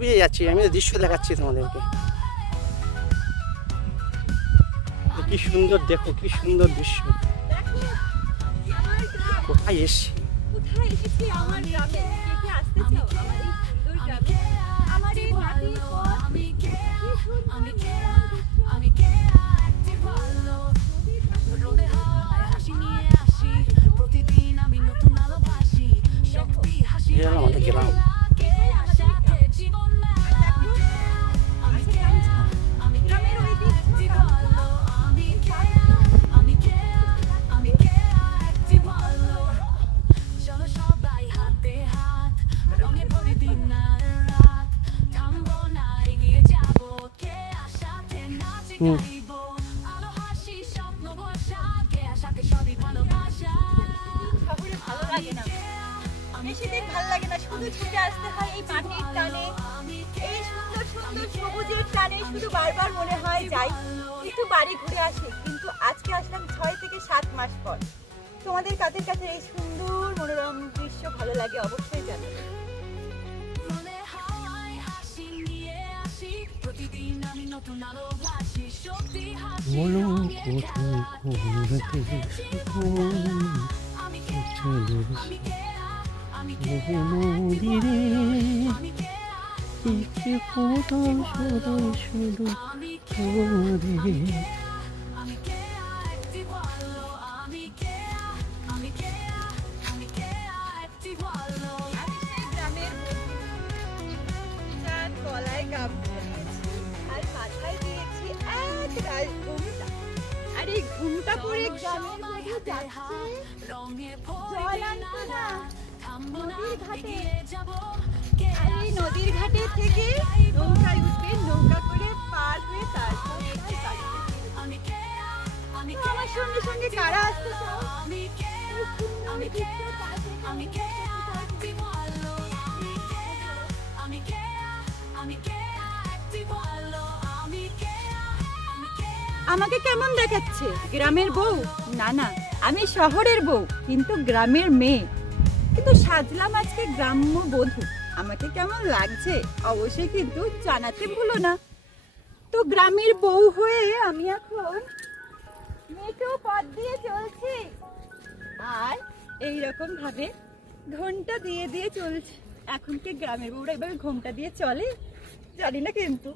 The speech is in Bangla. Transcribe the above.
পেয়ে যাচ্ছি, আমি দৃশ্য দেখাচ্ছি তোমাদেরকে। কি সুন্দর, দেখো কি সুন্দর দৃশ্য। কোথায় এসছি, কোথায় এসেছি? আমার গ্রামে। কে কে আসতে চাও আমার এই সুন্দর গ্রামে? আমার এই মাটির পথ, কি সুন্দর আমি কে একটি ভালো রোদে হয় হাসি নিয়ে আসি প্রতিদিন আমি নতুন আলো ভাসি শক্তি হাসি আমাদের গ্রাম। বেশিদিন ভালো লাগে না, শুধু ছুটে আসতে হয় এই মাটির টানে, এই সুন্দর সুন্দর সবুজের টানে। শুধু বারবার মনে হয় যাই একটু বাড়ি ঘুরে আসি, কিন্তু আজকে আসলাম 6 থেকে 7 মাস পর। তোমাদের কাদের কাছে এই সুন্দর মনোরম দৃশ্য ভালো লাগে অবশ্যই জানাবে। আর মাথায় দিয়েছি এক রাজ ঘুমটা, আর এই ঘুমটা পরে গ্রামের মধ্যে যাচ্ছে জল আনতে না নদীর ঘাটে। আর এই নদীর ঘাটে থেকে নৌকায় উঠবে, নৌকা করে পার হয়ে তারপর আমার সঙ্গে সঙ্গে কারা আসতে চাও? আমাকে কেমন দেখাচ্ছে? গ্রামের বউ? না না, আমি শহরের বউ, কিন্তু গ্রামের মেয়ে। কিন্তু সাজলাম আজকে গ্রাম্য বধূ। আমাকে কেমন লাগছে অবশ্যই কিন্তু জানাতে ভুলো না। তো গ্রামের বউ হয়ে আমি এখন মেঠো পথ দিয়ে চলছি, আর এইরকম ভাবে ঘন্টা দিয়ে দিয়ে চলছি। এখন কি গ্রামের বউরা এবার ঘোমটা দিয়ে চলে? জানি না, কিন্তু